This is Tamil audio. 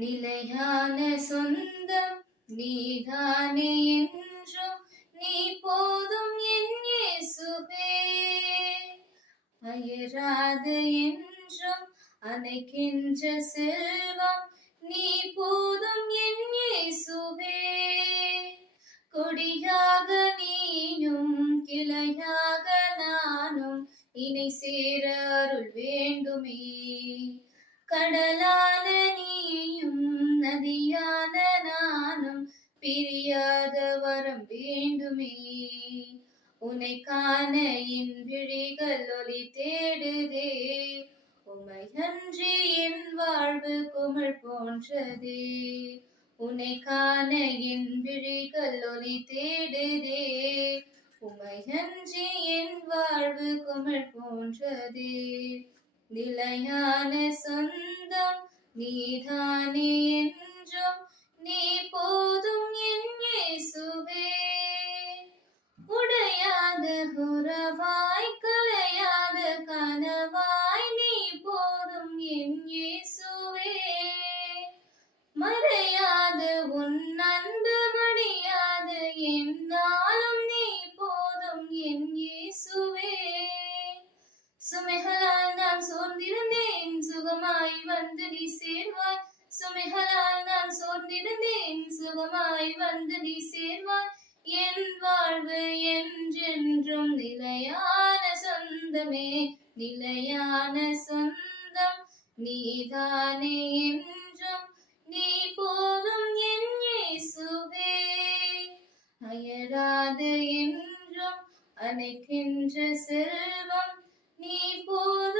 நிலையான சொந்தம் நீதானே என்றும் நீ போதும் என் இயேசுவே. அயராது என்றும் அணைக்கின்ற செல்வம் நீ போதும் என் இயேசுவே. கொடியாக நீயும் கிளையாக நானும் இணை சேர அருள் வேண்டுமே. கடலான நீயும் நதியான நானும் பிரியாத வரம் வேண்டுமே. உன்னை காண என் விழிகள் ஒளி தேடுதே. உமையன்றி என் வாழ்வு குமிழ் போன்றதே. உன்னை காண என் விழிகள் ஒளி தேடுதே. உமையன்றி என் வாழ்வு குமிழ் போன்றதே. நிலையான சொந்தம் நீதானே என்றும் நீ போதும் என் இயேசுவே. உடையாத உறவாய் கலையாத கனவாய் நீ போதும் என் இயேசுவே. மறையாத உன் அன்பு மடியாத என்னாலும் நீ போதும் என் இயேசுவே. சுமைகளால் நான் சோர்ந்திருந்தேன், சுகமாய் வந்து நீ சேர்வாய். சுமைகளால் நான் சோர்ந்திருந்தேன், சுகமாய் வந்து நீ சேர்வாய். என் வாழ்வு என்றென்றும் நிலையான சொந்தமே. நிலையான சொந்தம் நீதானே என்றும் நீ போதும் என் இயேசுவே. அயராது என்றும் அணைக்கின்ற செல்வம் நீ போதும்